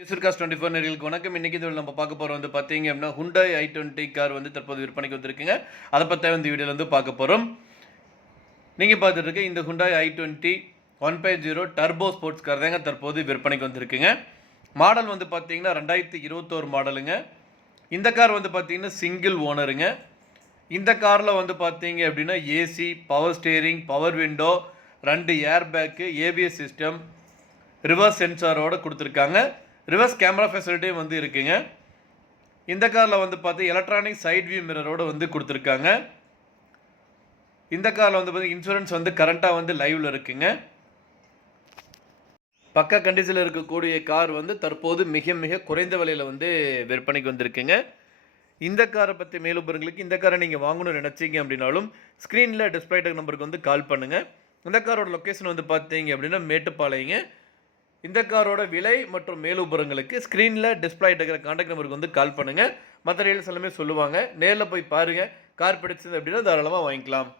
யூசர்காஸ்ட் 24 நேயர்களுக்கு வணக்கம். இன்னைக்கு இதில் நம்ம பார்க்க போறோம் வந்து பார்த்தீங்க அப்படின்னா Hyundai i20 கார் வந்து தற்போது விற்பனைக்கு வந்திருக்குங்க. அதை பற்றி இந்த வீடியோவில் வந்து பார்க்க போகிறோம். நீங்கள் பார்த்துட்டு இருக்க இந்த Hyundai i20 1.0 turbo sports car தாங்க தற்போது விற்பனைக்கு வந்திருக்குங்க. மாடல் வந்து பார்த்தீங்கன்னா 2021 மாடலுங்க. இந்த கார் வந்து பார்த்தீங்கன்னா சிங்கிள் ஓனருங்க. இந்த காரில் வந்து பார்த்தீங்க அப்படின்னா AC, power steering, power window, 2 air bag, ABS system, reverse சென்சாரோட கொடுத்துருக்காங்க. ரிவர்ஸ் கேமரா ஃபெசிலிட்டியும் வந்து இருக்குங்க. இந்த காரில் வந்து பார்த்து எலக்ட்ரானிக் சைட் வியூ மிரரோடு வந்து கொடுத்துருக்காங்க. இந்த காரில் வந்து பார்த்து இன்சூரன்ஸ் வந்து கரண்ட்டாக வந்து லைவில் இருக்குங்க. பக்கா கண்டிஷனில் இருக்கக்கூடிய கார் வந்து தற்போது மிக மிக குறைந்த விலையில் வந்து விற்பனைக்கு வந்திருக்குங்க. இந்த காரை பற்றி மேலும் விவரங்களுக்கு இந்த காரை நீங்கள் வாங்கணும்னு நினச்சிங்க அப்படின்னாலும் ஸ்க்ரீனில் டிஸ்பிளே நம்பருக்கு வந்து கால் பண்ணுங்கள். இந்த காரோட லொக்கேஷன் வந்து பார்த்தீங்க அப்படின்னா மேட்டுப்பாளையங்க. இந்த காரோட விலை மற்றும் மேலும் விவரங்களுக்கு ஸ்க்ரீனில் டிஸ்பிளே இருக்கிற கான்டாக்ட் நம்பருக்கு வந்து கால் பண்ணுங்கள். மற்ற டீடைல்ஸ் எல்லாமே சொல்லுவாங்க. நேரில் போய் பாருங்கள். கார் பிடிச்சது அப்படின்னா தாராளமாக வாங்கிக்கலாம்.